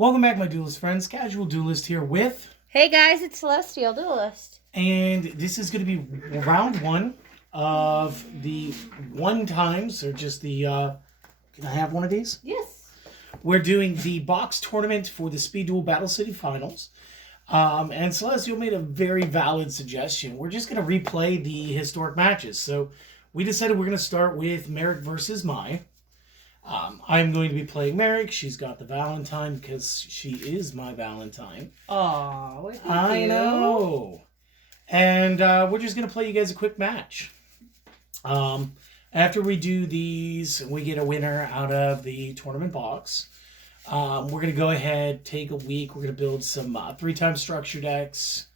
Welcome back, my duelist friends. Casual Duelist here with... Hey guys, it's Celestial Duelist. And this is going to be round one of the one times, or just the... can I have one of these? Yes. We're doing the box tournament for the Speed Duel Battle City Finals. And Celestial made a very valid suggestion. We're just going to replay the historic matches. So we decided we're going to start with Marik versus Mai. I'm going to be playing Marik. She's got the Valentine because she is my Valentine. Aww, I know. And we're just going to play you guys a quick match. After we do these, we get a winner out of the tournament box. We're going to go ahead, take a week. We're going to build some 3-time structure decks.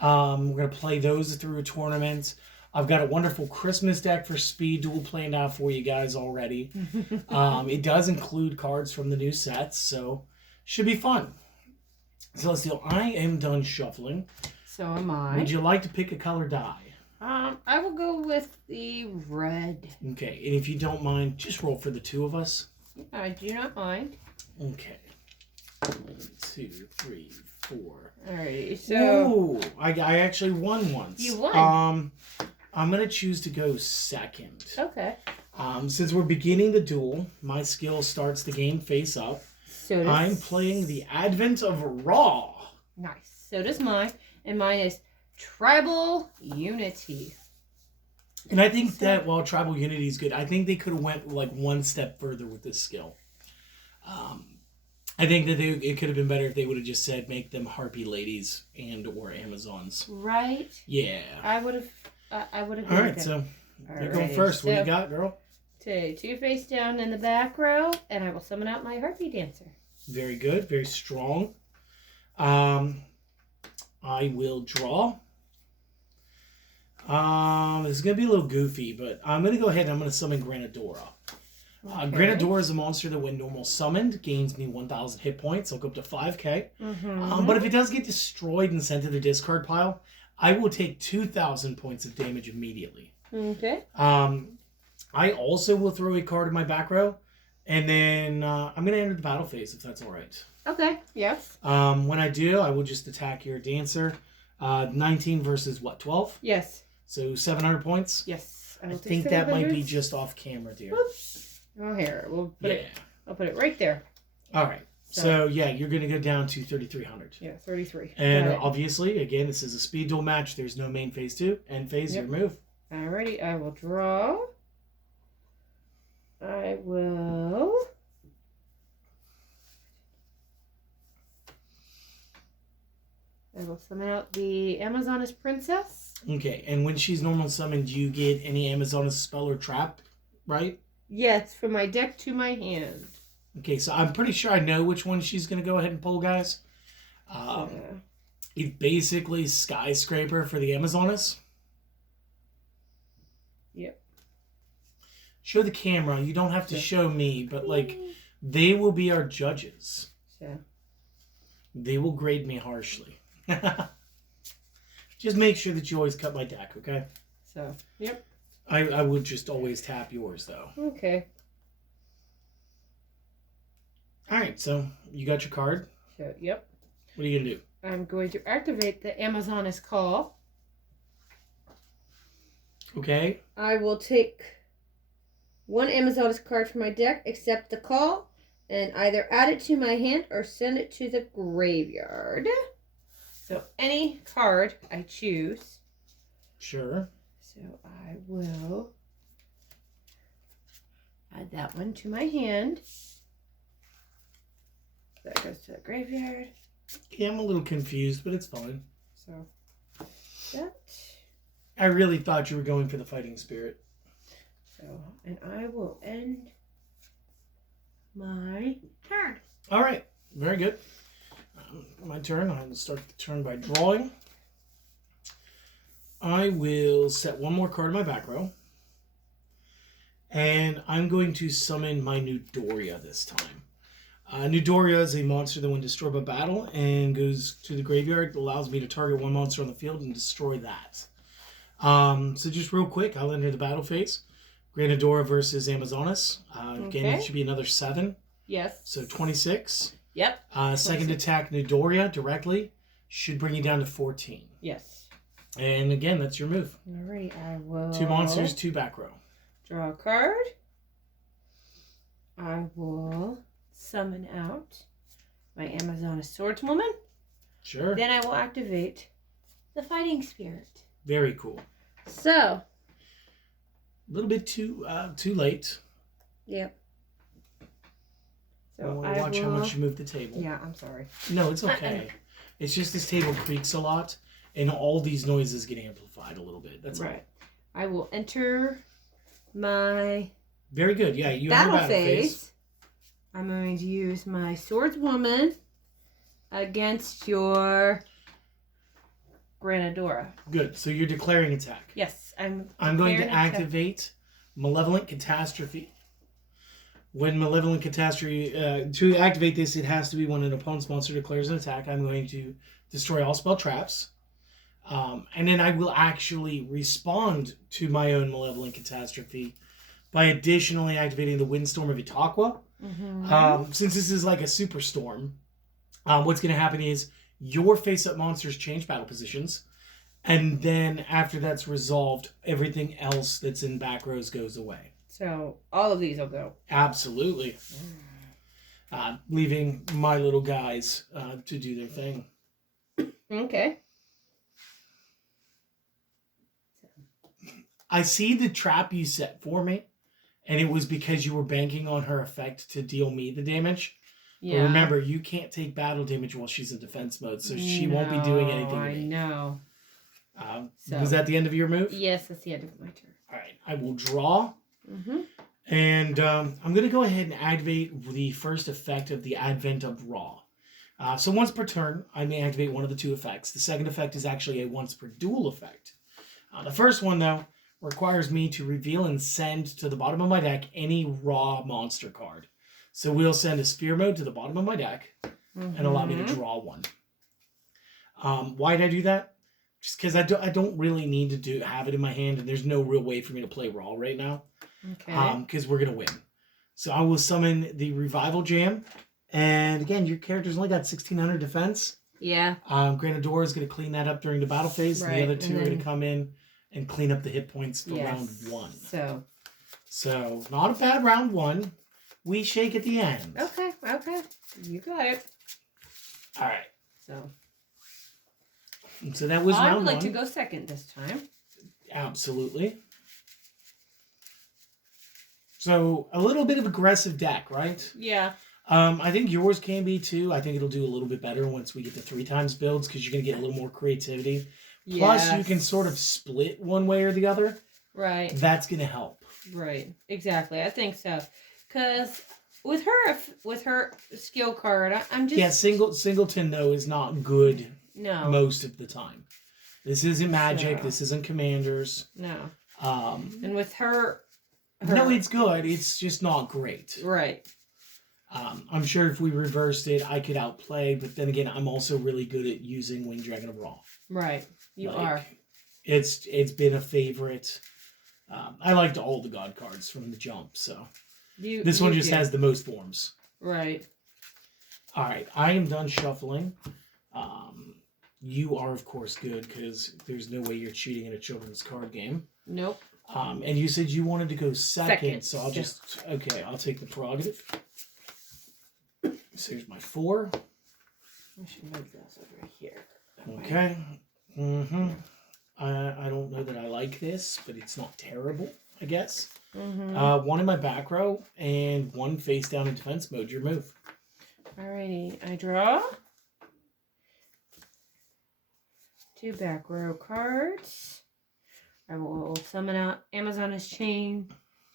We're going to play those through a tournament. I've got a wonderful Christmas deck for Speed Duel planned out for you guys already. It does include cards from the new sets, so should be fun. So let's see. I am done shuffling. So am I. Would you like to pick a color die? I will go with the red. Okay, and if you don't mind, just roll for the two of us. I do not mind. Okay. 1, 2, 3, 4. Alrighty, so... Ooh, I actually won once. You won? I'm going to choose to go second. Okay. Since we're beginning the duel, my skill starts the game face up. So does... I'm playing the Advent of Raw. Nice. So does mine. And mine is Tribal Unity. And I think that while Tribal Unity is good, I think they could have went like one step further with this skill. I think that it could have been better if they would have just said make them Harpy Ladies and or Amazons. Right? Yeah. I would have agreed. All right, so you're going first. What do you got, girl? Two face down in the back row, and I will summon out my Harpy Dancer. Very good. Very strong. I will draw. This is going to be a little goofy, but I'm going to go ahead and I'm going to summon Granadora. Okay. Granadora is a monster that when normal summoned gains me 1,000 hit points. I'll go up to 5k. But if it does get destroyed and sent to the discard pile, I will take 2,000 points of damage immediately. Okay. I also will throw a card in my back row, and then I'm going to enter the battle phase if that's all right. Okay. Yes. When I do, I will just attack your dancer. 19 versus what, 12? Yes. So 700 points? Yes. I think that might be just off camera, dear. Oops. Oh, here. We'll put it. I'll put it right there. All right. So yeah, you're going to go down to 3,300. Yeah, 33. And obviously, again, this is a speed duel match. There's no main phase 2. End phase, your move. Alrighty, I will draw. I will... summon out the Amazoness Princess. Okay, and when she's normal summoned, do you get any Amazoness spell or trap, right? Yes, from my deck to my hand. Okay, so I'm pretty sure I know which one she's going to go ahead and pull, guys. It's basically Skyscraper for the Amazoness. Yep. Show the camera. You don't have to show me, but like, they will be our judges. Yeah. They will grade me harshly. Just make sure that you always cut my deck, okay? So, yep. I would just always tap yours, though. Okay. All right, so you got your card? So, yep. What are you going to do? I'm going to activate the Amazoness Call. Okay. I will take one Amazoness card from my deck, accept the call, and either add it to my hand or send it to the graveyard. So any card I choose. Sure. So I will add that one to my hand. That goes to the graveyard. Yeah, I'm a little confused, but it's fine. So that. I really thought you were going for the fighting spirit. So, and I will end my turn. All right. Very good. My turn. I will start the turn by drawing. I will set one more card in my back row. And I'm going to summon my new Doria this time. New Doria is a monster that when destroyed by battle and goes to the graveyard, allows me to target one monster on the field and destroy that. So just real quick, I'll enter the battle phase. Granadora versus Amazoness. Again, it should be another 7. Yes. So 26. Yep. Second attack, Nidoria directly, should bring you down to 14. Yes. And again, that's your move. Alrighty, I will... 2 monsters, 2 back row. Draw a card. I will summon out my Amazona Swordswoman. Sure. Then I will activate the Fighting Spirit. Very cool. So. A little bit too late. Yep. So I want to watch how much you move the table. Yeah, I'm sorry. No, it's okay. It's just this table creaks a lot, and all these noises get amplified a little bit. That's right. All. I will enter my very good. Yeah, you battle have a battle phase. I'm going to use my Swordswoman against your Granadora. Good. So you're declaring attack. Yes, I'm going to activate Malevolent Catastrophe. When Malevolent Catastrophe, to activate this, it has to be when an opponent's monster declares an attack. I'm going to destroy all spell traps. And then I will actually respond to my own Malevolent Catastrophe by additionally activating the Windstorm of Itaqua. Mm-hmm. Since this is like a superstorm, what's going to happen is your face-up monsters change battle positions, and then after that's resolved, everything else that's in back rows goes away. So all of these will go. Absolutely. Leaving my little guys to do their thing. Okay. I see the trap you set for me, and it was because you were banking on her effect to deal me the damage. Yeah. But remember, you can't take battle damage while she's in defense mode, so she won't be doing anything to me. I know. Was that the end of your move? Yes, that's the end of my turn. All right. I will draw. And I'm going to go ahead and activate the first effect of the Advent of Raw. So once per turn, I may activate one of the 2 effects. The second effect is actually a once per duel effect. The first one, though, requires me to reveal and send to the bottom of my deck any raw monster card. So we'll send a Sphere Mode to the bottom of my deck and allow me to draw one. Why did I do that? Just because I don't really need to have it in my hand, and there's no real way for me to play raw right now. Okay. Because we're going to win. So I will summon the Revival Jam. And again, your character's only got 1,600 defense. Yeah. Granadora is going to clean that up during the battle phase. Right. And the other 2 are going to come in and clean up the hit points for round 1. So not a bad round 1. We shake at the end. Okay. You got it. All right. So that was round 1. I would like to go second this time. Absolutely. So a little bit of aggressive deck, right? Yeah. I think yours can be too. I think it'll do a little bit better once we get to 3 times builds, because you're going to get a little more creativity. Yes. Plus, you can sort of split one way or the other. Right. That's going to help. Right. Exactly. I think so. Because with her skill card, I'm just... Yeah, Singleton, though, is not good most of the time. This isn't Magic. This isn't Commanders. No. And with her... No, it's good. It's just not great. Right. I'm sure if we reversed it, I could outplay. But then again, I'm also really good at using Winged Dragon of Raw. Right. You are. It's been a favorite. I liked all the God cards from the jump. So this one just has the most forms. Right. All right. I am done shuffling. You are, of course, good because there's no way you're cheating in a children's card game. Nope. And you said you wanted to go second, so I'll just... Okay, I'll take the prerogative. So here's my 4. I should move this over here. Okay. I don't know that I like this, but it's not terrible, I guess. 1 in my back row, and 1 face down in defense mode. Your move. Alrighty. I draw 2 back row cards. I will summon out Amazona's Chain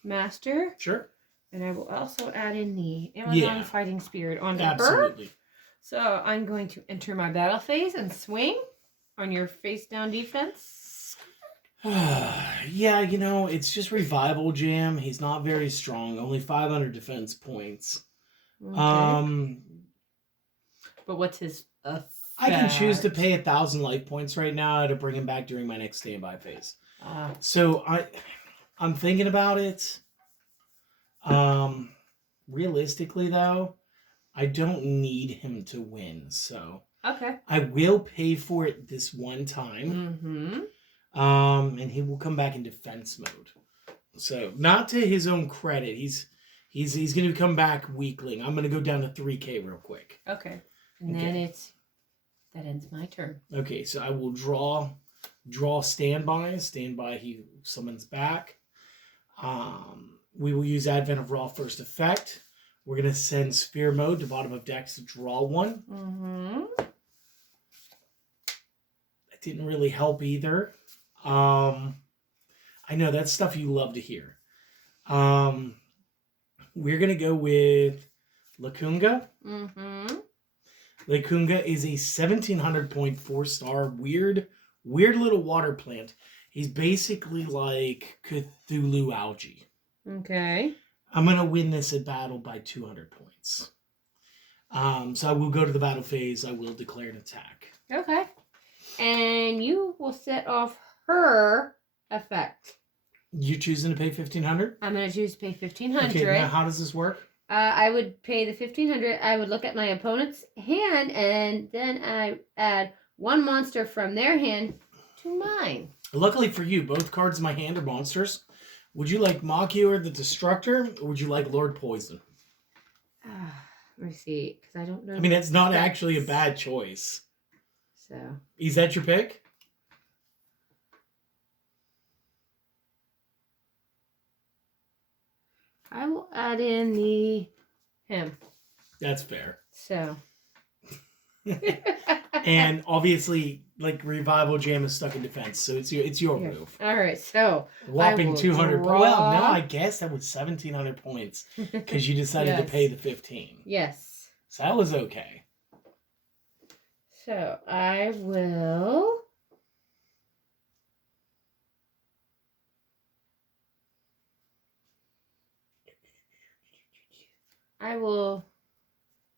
Master. Sure. And I will also add in the Amazon Fighting Spirit onto Absolutely. her. So I'm going to enter my battle phase and swing on your face down defense. Yeah, it's just Revival Jam. He's not very strong. Only 500 defense points. Okay. But what's his effect? I can choose to pay 1,000 life points right now to bring him back during my next standby phase. So I'm thinking about it. Realistically, though, I don't need him to win, so Okay. I will pay for it this one time. Mm-hmm. And he will come back in defense mode. So not to his own credit, he's going to come back weakling. I'm going to go down to 3K real quick. Okay. And then that ends my turn. Okay, so I will draw standby. Standby, he summons back. We will use Advent of Raw first effect. We're going to send Sphere Mode to bottom of decks to draw one. Mm-hmm. That didn't really help either. I know that's stuff you love to hear. We're going to go with Lacunga. Mm-hmm. Lacunga is a 1700 point 4-star weird little water plant. He's basically like Cthulhu algae. Okay. I'm going to win this at battle by 200 points. So I will go to the battle phase. I will declare an attack. Okay. And you will set off her effect. You choosing to pay 1,500? I'm going to choose to pay 1,500. Okay, now how does this work? I would pay the 1,500. I would look at my opponent's hand, and then I add one monster from their hand to mine. Luckily for you, both cards in my hand are monsters. Would you like Makior the Destructor, or would you like Lord Poison? Let me see, because I don't know. I mean, it's not actually a bad choice. So. Is that your pick? I will add in him. That's fair. So. And obviously, like, Revival Jam is stuck in defense, so it's your move. All right, so whopping 200. draw... Well, no, I guess that was 1,700 points because you decided to pay the 15. Yes. So that was okay. So I will.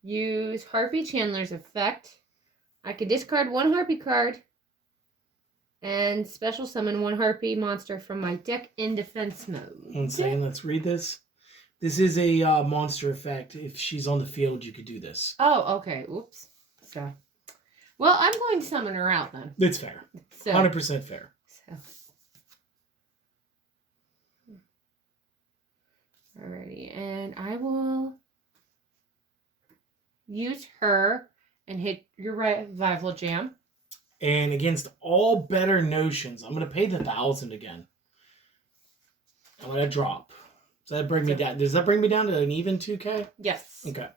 Use Harpy Chandler's effect. I could discard one Harpy card and special summon one Harpy monster from my deck in defense mode. 1 second, let's read this. This is a monster effect. If she's on the field, you could do this. Oh, okay. Oops. So, well, I'm going to summon her out then. It's fair. So, 100% fair. So. Alrighty, and I will use her and hit your Revival Jam. And against all better notions, I'm going to pay the 1,000 again. I'm going to drop. Does that bring me down? Does that bring me down to an even 2K? Yes. Okay.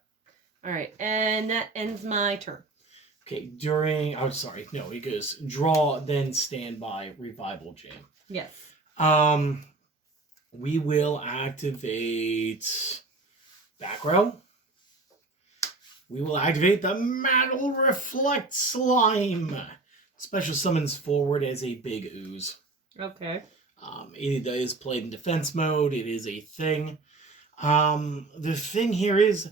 All right, and that ends my turn. Okay, it goes draw, then standby, Revival Jam. Yes. We will activate back row. We will activate the Metal Reflect Slime. Special summons forward as a big ooze. Okay. It is played in defense mode. It is a thing. The thing here is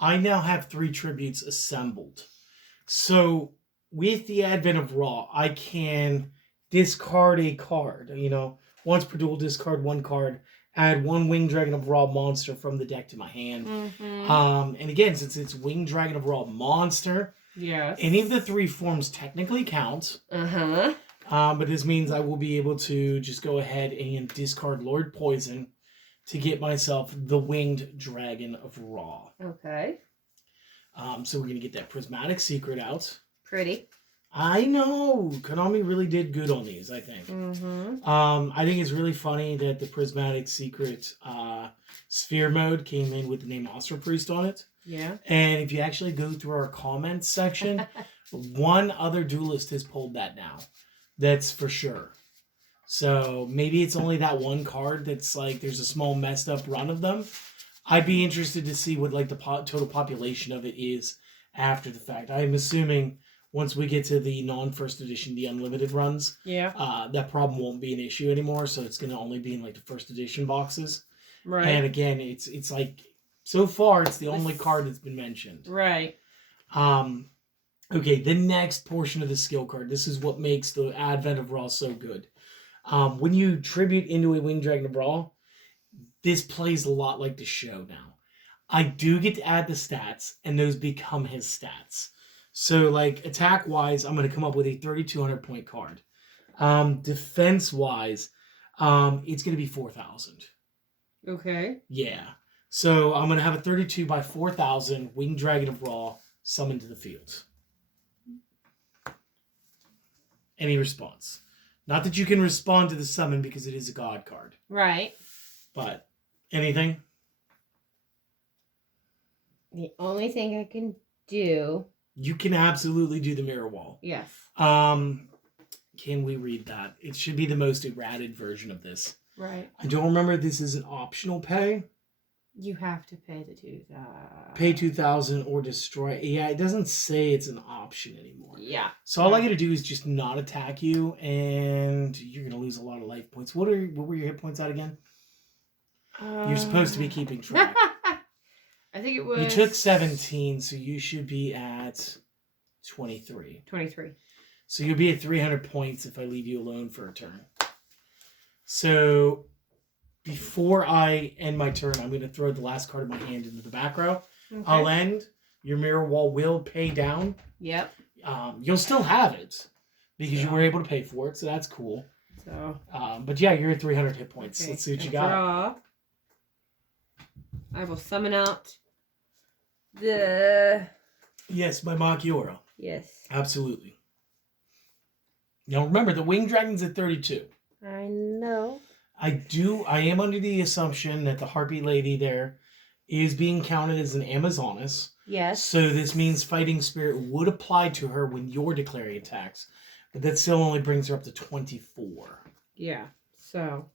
I now have 3 tributes assembled. So with the advent of Raw, I can discard a card. Once per duel, discard 1 card. Add 1 Winged Dragon of Raw monster from the deck to my hand. Mm-hmm. And again, since it's Winged Dragon of Raw monster, yes, any of the 3 forms technically count. Uh-huh. But this means I will be able to just go ahead and discard Lord Poison to get myself the Winged Dragon of Raw. Okay. So we're going to get that Prismatic Secret out. Pretty. I know. Konami really did good on these, I think. Mm-hmm. I think it's really funny that the Prismatic Secret Sphere mode came in with the name Monster Priest on it. Yeah. And if you actually go through our comments section, one other duelist has pulled that now. That's for sure. So maybe it's only that one card that's like there's a small messed up run of them. I'd be interested to see what like the total population of it is after the fact. I'm assuming once we get to the non-first edition, the unlimited runs, that problem won't be an issue anymore. So it's going to only be in like the first edition boxes. Right. And again, it's like so far it's the only card that's been mentioned. Right. Okay, the next portion of the skill card. This is what makes the Advent of Raw so good. When you tribute into a Winged Dragon of Raw, this plays a lot like the show now. I do get to add the stats, and those become his stats. So, like, attack-wise, I'm going to come up with a 3,200 point card. Defense-wise, it's going to be 4,000. Okay. Yeah. So, I'm going to have a 32 by 4,000 Winged Dragon of Raw summoned to the field. Any response? Not that you can respond to the summon because it is a god card. Right. But, anything? The only thing I can do... You can absolutely do the mirror wall. Yes. Can we read that? It should be the most errated version of this. Right. I don't remember if this is an optional pay. You have to pay the 2,000. Pay 2,000 or destroy. Yeah, it doesn't say it's an option anymore. Yeah. So all I got to do is just not attack you, and you're gonna lose a lot of life points. What were your hit points at again? You're supposed to be keeping track. I think it was... You took 17, so you should be at 23. 23. So you'll be at 300 points if I leave you alone for a turn. So before I end my turn, I'm going to throw the last card of my hand into the back row. Okay. I'll end. Your mirror wall will pay down. Yep. You'll still have it because you were able to pay for it, so that's cool. So. But yeah, you're at 300 hit points. Okay. Let's see what you got. Draw. I will summon out the... Yes, my Makiora. Yes. Absolutely. Now remember, the Winged Dragon's at 32. I know. I am under the assumption that the Harpy Lady there is being counted as an Amazoness. Yes. So this means Fighting Spirit would apply to her when you're declaring attacks. But that still only brings her up to 24. Yeah. So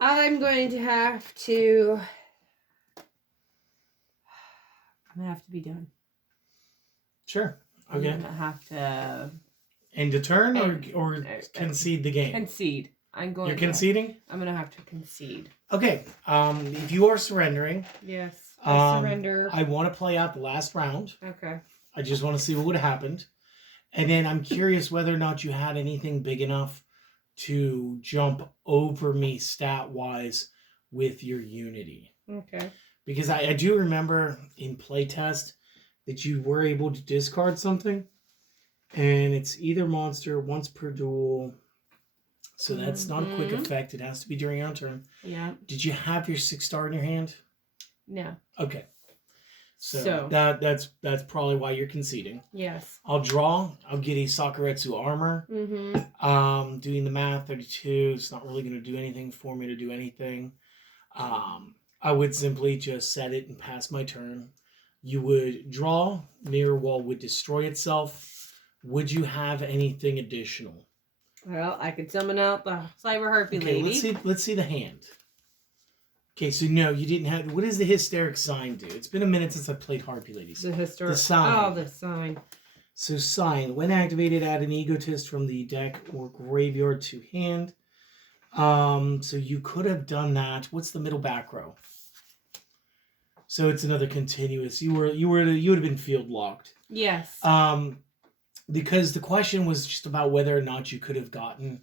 I'm going to have to... I'm going to have to be done. Sure. Okay. I'm going to have to... End a turn or concede the game? Concede. You're conceding? I'm going to have to concede. Okay. If you are surrendering... Yes. I surrender. I want to play out the last round. Okay. I just want to see what would have happened. And then I'm curious whether or not you had anything big enough to jump over me stat-wise with your Unity. Okay. Because I do remember in playtest that you were able to discard something. And it's either monster once per duel. So that's not a quick effect. It has to be during your own turn. Yeah. Did you have your 6-star in your hand? No. Okay. So that's probably why you're conceding. Yes. I'll draw. I'll get a Sakuretsu armor. Mm-hmm. Doing the math, 32. It's not really going to do anything for me to do anything. I would simply just set it and pass my turn. You would draw. Mirror Wall would destroy itself. Would you have anything additional? Well, I could summon out the Cyber Harpy Lady. Let's see the hand. Okay, so no, you didn't have... What does the Hysteric Sign do? It's been a minute since I played Harpy Ladies. The Hysteric... The sign. Oh, the sign. So sign. When activated, add an Egotist from the deck or graveyard to hand. So you could have done that. What's the middle back row? So it's another continuous. You would have been field locked. Yes. Because the question was just about whether or not you could have gotten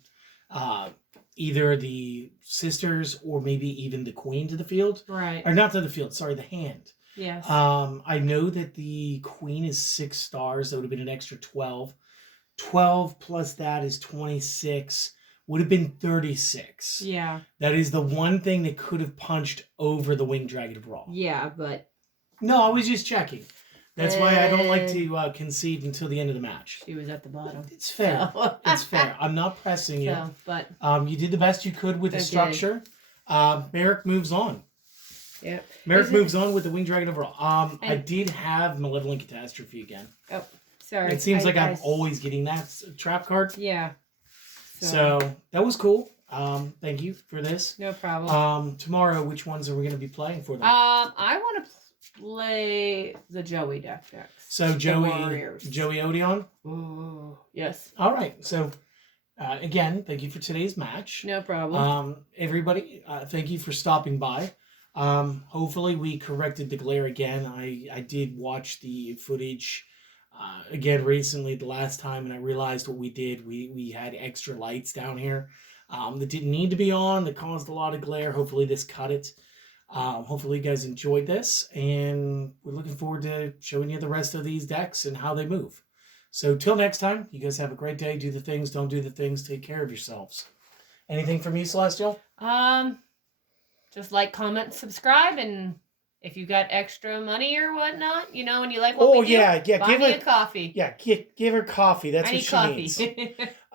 either the sisters or maybe even the queen to the field. Right. Or not to the field, sorry, the hand. Yes. I know that the queen is 6 stars. That would have been an extra 12. 12 plus that is 26. Would have been 36. Yeah. That is the one thing that could have punched over the Winged Dragon of Raw. Yeah, but... No, I was just checking. That's why I don't like to concede until the end of the match. She was at the bottom. It's fair. So. It's fair. I'm not pressing you. So, but you did the best you could with the structure. Marik moves on. Yeah. Marik moves on with the Winged Dragon of Raw. I did have Malevolent Catastrophe again. Oh, sorry. It seems like I'm always getting that trap card. Yeah. So that was cool. Thank you for this. No problem. Tomorrow, which ones are we going to be playing for them? I want to play the Joey decks. So Joey Odeon? Ooh, yes. All right. So again, thank you for today's match. No problem. Everybody, thank you for stopping by. Hopefully we corrected the glare again. I did watch the footage again recently the last time, and I realized what we did. We had extra lights down here that didn't need to be on, that caused a lot of glare. Hopefully this cut it. Hopefully you guys enjoyed this, and we're looking forward to showing you the rest of these decks and how they move. So till next time, you guys have a great day. Do the things, don't do the things. Take care of yourselves. Anything from you, Celestial? Just like, comment, subscribe, and if you got extra money or whatnot, and you like what we do, yeah, buy me a coffee. Yeah, give her coffee. That's I what need she coffee. needs.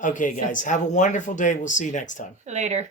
Okay, guys, have a wonderful day. We'll see you next time. Later.